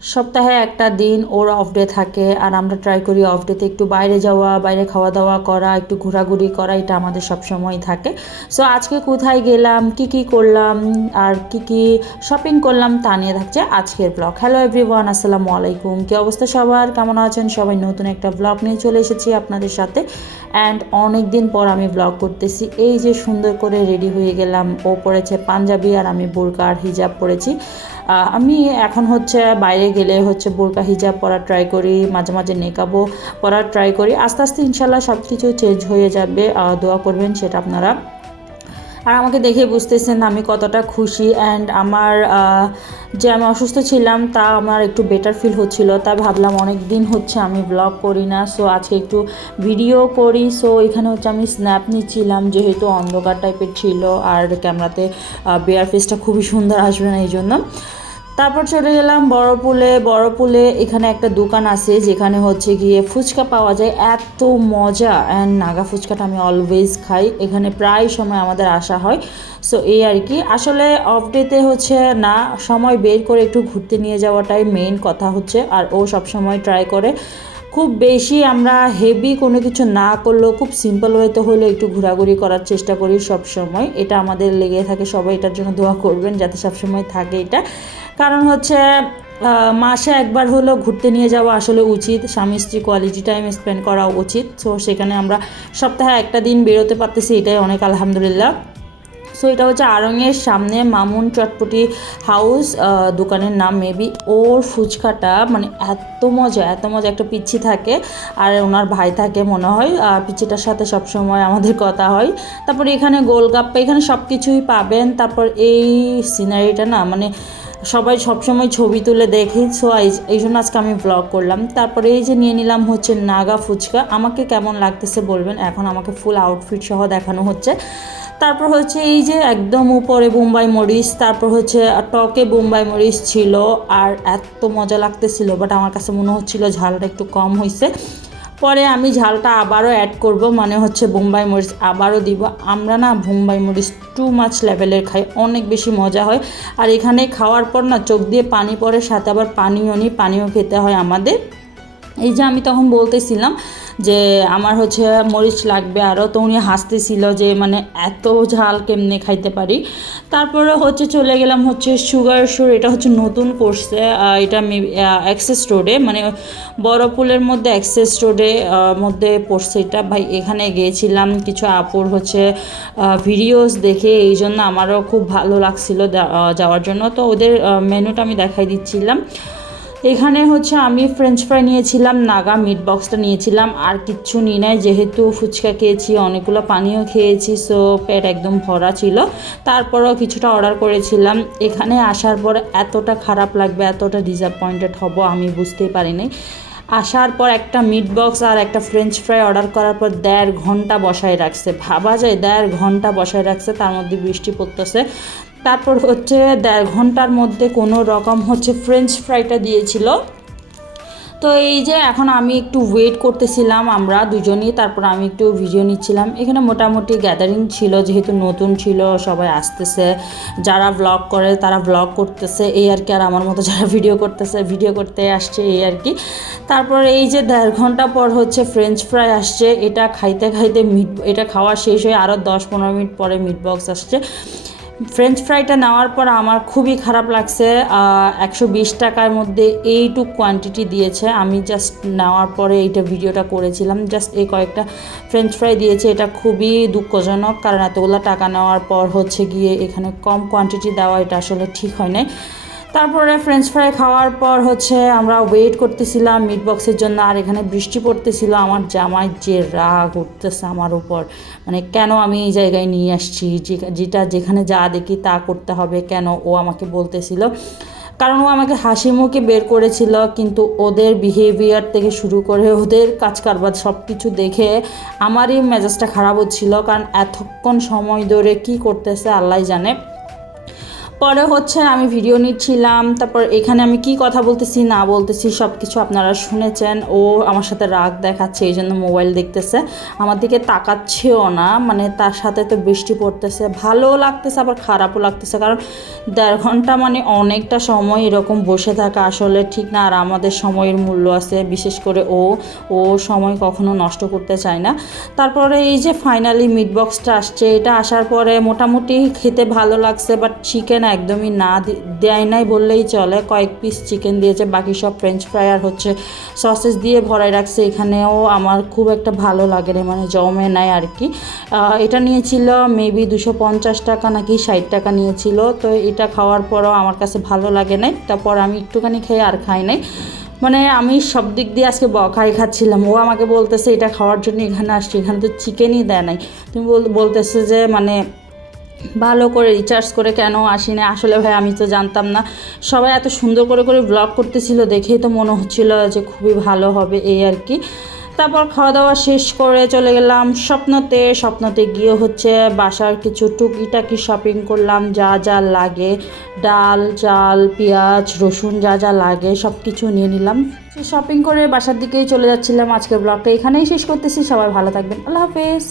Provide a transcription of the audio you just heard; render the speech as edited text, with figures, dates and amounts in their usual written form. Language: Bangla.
সপ্তাহে একটা দিন ওর অফ ডে থাকে, আর আমরা ট্রাই করি অফ ডেতে একটু বাইরে যাওয়া, বাইরে খাওয়া দাওয়া করা, একটু ঘোরাঘুরি করা, এটা আমাদের সব সময় থাকে। সো আজকে কোথায় গেলাম, কি কি করলাম, আর কি কি শপিং করলাম তা নিয়ে থাকছে আজকের ব্লগ। হ্যালো এভরিওয়ান, আসসালামু আলাইকুম। কী অবস্থা সবার, কেমন আছেন সবাই? নতুন একটা ব্লগ নিয়ে চলে এসেছি আপনাদের সাথে। অ্যান্ড অনেক দিন পর আমি ব্লগ করতেছি। এই যে সুন্দর করে রেডি হয়ে গেলাম, ও পরেছে পাঞ্জাবি আর আমি বোরকা আর হিজাব পরেছি। আমি এখন হচ্ছে বাইরে গেলে হচ্ছে বোরকা হিজাব পরার ট্রাই করি, মাঝে মাঝে নেকাবও পরার ট্রাই করি। আস্তে আস্তে ইনশাল্লাহ সব কিছু চেঞ্জ হয়ে যাবে, দোয়া করবেন সেটা আপনারা। আর আমাকে দেখে বুঝতেছেন আমি কতটা খুশি। অ্যান্ড আমার যে আমি অসুস্থ ছিলাম তা আমার একটু বেটার ফিল হচ্ছিল, তাই ভাবলাম অনেক দিন হচ্ছে আমি ব্লগ করি না, সো আজকে একটু ভিডিও করি। সো এখানে হচ্ছে আমি স্ন্যাপ নিচ্ছিলাম, যেহেতু অন্ধকার টাইপের ছিল আর ক্যামেরাতে বেয়ার ফেসটা খুবই সুন্দর আসবে না এই জন্য। তারপর চলে গেলাম বড়পুলে এখানে একটা দোকান আছে যেখানে হচ্ছে গিয়ে ফুচকা পাওয়া যায়, এত মজা। অ্যান্ড নাগা ফুচকাটা আমি অলওয়েজ খাই, এখানে প্রায় সময় আমাদের আসা হয়। সো এই আর কি, আসলে অফ ডেতে হচ্ছে না, সময় বের করে একটু ঘুরতে নিয়ে যাওয়াটাই মেইন কথা হচ্ছে। আর ও সব সময় ট্রাই করে, খুব বেশি আমরা হেভি কোনো কিছু না করলেও খুব সিম্পল ওয়েতে হলেও একটু ঘোরাঘুরি করার চেষ্টা করি সব সময়। এটা আমাদের লেগে থাকে, সবাই এটার জন্য দোয়া করবেন যাতে সব সময় থাকে এটা। কারণ হচ্ছে মাসে একবার হলেও ঘুরতে নিয়ে যাওয়া আসলে উচিত, স্বামী স্ত্রী কোয়ালিটি টাইম স্পেন্ড করা উচিত। সো সেখানে আমরা সপ্তাহে একটা দিন বেরোতে পারতেছি, এটাই অনেক আলহামদুলিল্লাহ। সো এটা হচ্ছে আড়ংয়ের সামনে মামুন চটপটি হাউস, দোকানের নাম মেবি। ওর ফুচকাটা মানে এত মজা একটা পিচ্ছি থাকে আর ওনার ভাই থাকে মনে হয়, পিচ্ছিটার সাথে সবসময় আমাদের কথা হয়। তারপর এখানে গোলগাপ্পা, এখানে সব কিছুই পাবেন। তারপর এই সিনারিটা না মানে সবাই সবসময় ছবি তুলে দেখি, সো এই জন্য আজকে আমি ব্লগ করলাম। তারপরে এই যে নিয়ে নিলাম হচ্ছে নাগা ফুচকা, আমাকে কেমন লাগতেছে বলবেন। এখন আমাকে ফুল আউটফিট সহ দেখানো হচ্ছে। তারপর হচ্ছে এই যে একদম উপরে বোম্বাই মরিচ, তারপর হচ্ছে টকে বোম্বাই মরিচ ছিল, আর এত মজা লাগতেছিল। বাট আমার কাছে মনে হচ্ছিল ঝালটা একটু কম হয়েছে, পরে আমি ঝালটা আবারও অ্যাড করব, মানে হচ্ছে বোম্বাই মরিচ আবারও দিব। আমরা না বোম্বাই মরিচ টু মাছ লেভেলের খাই, অনেক বেশি মজা হয়। আর এখানে খাওয়ার পর না চোখ দিয়ে পানি পড়ে, সাথে আবার পানিও খেতে হয় আমাদের। এই যে আমি তখন বলতেছিলাম যে আমার হচ্ছে মরিচ লাগবে আরও, তো উনি হাসতেছিল যে মানে এত ঝাল কেমনে খাইতে পারি। তারপরে হচ্ছে চলে গেলাম হচ্ছে সুগার শোর, এটা হচ্ছে নতুন করছে, এটা অ্যাক্সেস রোডে, মানে বড়পুলের মধ্যে অ্যাক্সেস রোডে মধ্যে পড়ছে এটা। ভাই এখানে গিয়েছিলাম কিছু আপুর হচ্ছে ভিডিওস দেখে, এই জন্য আমারও খুব ভালো লাগছিল যাওয়ার জন্য। তো ওদের মেনুটা আমি দেখাই দিচ্ছিলাম। এখানে হচ্ছে আমি ফ্রেঞ্চ ফ্রাই নিয়েছিলাম, নাগা মিট বক্সটা নিয়েছিলাম, আর কিচ্ছু নিই নাই, যেহেতু ফুচকা খেয়েছি, অনেকগুলো পানিও খেয়েছি, সো পেট একদম ভরা ছিল। তারপরেও কিছুটা অর্ডার করেছিলাম। এখানে আসার পর এতটা খারাপ লাগবে, এতটা ডিসঅ্যাপয়েন্টেড হব আমি বুঝতেই পারিনি। আসার পর একটা মিট বক্স আর একটা ফ্রেঞ্চ ফ্রাই অর্ডার করার পর 1.5 ঘন্টা বসায় রাখছে, ভাবা যায় 1.5 ঘন্টা বসায় রাখছে, তার মধ্যে বৃষ্টি পড়তেছে। তারপর হচ্ছে 1.5 ঘন্টার মধ্যে কোনো রকম হচ্ছে ফ্রেঞ্চ ফ্রাইটা দিয়েছিল। তো এই যে এখন আমি একটু ওয়েট করতেছিলাম আমরা দুজনই, তারপর আমি একটু ভিডিও নিচ্ছিলাম। এখানে মোটামুটি গ্যাদারিং ছিল, যেহেতু নতুন ছিল, সবাই আসতেছে, যারা ব্লগ করে তারা ব্লগ করতেছে এই আর কি, আর আমার মতো যারা ভিডিও করতে আসছে এই আর কি। তারপর এই যে 1.5 ঘন্টা পর হচ্ছে ফ্রেঞ্চ ফ্রাই আসছে, এটা খাইতে খাইতে এটা খাওয়া শেষ হয়ে আরও 10-15 মিনিট পরে মিট বক্স আসছে। ফ্রেঞ্চ ফ্রাইটা নেওয়ার পর আমার খুবই খারাপ লাগছে, 120 টাকার মধ্যে এইটুক কোয়ান্টিটি দিয়েছে। আমি জাস্ট নেওয়ার পরে এইটা ভিডিওটা করেছিলাম, জাস্ট এই কয়েকটা ফ্রেঞ্চ ফ্রাই দিয়েছে, এটা খুবই দুঃখজনক। কারণ এতগুলো টাকা নেওয়ার পর হচ্ছে গিয়ে এখানে কম কোয়ান্টিটি দেওয়া, এটা আসলে ঠিক হয় নাই। তারপরে ফ্রেঞ্চ ফ্রাই খাওয়ার পর হচ্ছে আমরা ওয়েট করতেছিলাম মিট বক্সের জন্য, আর এখানে বৃষ্টি পড়তেছিল। আমার জামাই যে রাগ উঠতেছে আমার উপর, মানে কেন আমি এই জায়গায় নিয়ে আসছি, যেখানে যা দেখি তা করতে হবে কেন, ও আমাকে বলতেছিল। কারণ ও আমাকে হাসি মুখে বের করেছিল, কিন্তু ওদের বিহেভিয়ার থেকে শুরু করে ওদের কাজ কারবার সব কিছু দেখে আমারই মেজাজটা খারাপ হচ্ছিল। কারণ এতক্ষণ সময় ধরে কি করতেছে আল্লাহ জানে। পরে হচ্ছে আমি ভিডিও নিচ্ছিলাম, তারপর এখানে আমি কি কথা বলতেছি না বলতেছি সব কিছু আপনারা শুনেছেন। ও আমার সাথে রাগ দেখাচ্ছে, এই জন্য মোবাইল দেখতেছে, আমার দিকে তাকাচ্ছেও না। মানে তার সাথে তো বৃষ্টি পড়তেছে, ভালোও লাগতেছে আবার খারাপও লাগতেছে, কারণ 1.5 ঘন্টা মানে অনেকটা সময় এরকম বসে থাকা আসলে ঠিক না। আর আমাদের সময়ের মূল্য আছে, বিশেষ করে ও সময় কখনো নষ্ট করতে চায় না। তারপরে এই যে ফাইনালি মিট বক্সটা আসছে, এটা আসার পরে মোটামুটি খেতে ভালো লাগছে, বাট চিকেন একদমই না দেয় নাই বললেই চলে। কয়েক পিস চিকেন দিয়েছে, বাকি সব ফ্রেঞ্চ ফ্রাই আর হচ্ছে সসেস দিয়ে ভরাই রাখছে। এখানেও আমার খুব একটা ভালো লাগে না, মানে জমে নাই আর কি। এটা নিয়েছিল মেবি 250 টাকা নাকি 60 টাকা নিয়েছিল। তো এটা খাওয়ার পরও আমার কাছে ভালো লাগে নাই, তারপর আমি একটুখানি খেয়ে আর খাই নাই। মানে আমি সব দিক দিয়ে আজকে বকাই খাচ্ছিলাম। ও আমাকে বলতেছে এটা খাওয়ার জন্য এখানে আসছি, এখানে তো চিকেনই দেয় নাই। তুমি বলতেছে যে মানে ভালো করে রিচার্জ করে কেন আসি না। আসলে ভাই আমি তো জানতাম না, সবাই এত সুন্দর করে করে ব্লগ করতেছিল দেখেই তো মনে হচ্ছিল যে খুবই ভালো হবে এই আর কি। তারপর খাওয়া দাওয়া শেষ করে চলে গেলাম স্বপ্নতে গিয়ে হচ্ছে বাসার কিছু টুকিটাকি শপিং করলাম, যা যা লাগে, ডাল চাল পেঁয়াজ রসুন যা যা লাগে সব কিছু নিয়ে নিলাম। শপিং করে বাসার দিকেই চলে যাচ্ছিলাম। আজকের ব্লগটা এখানেই শেষ করতেছি। সবাই ভালো থাকবেন, আল্লাহ হাফেজ।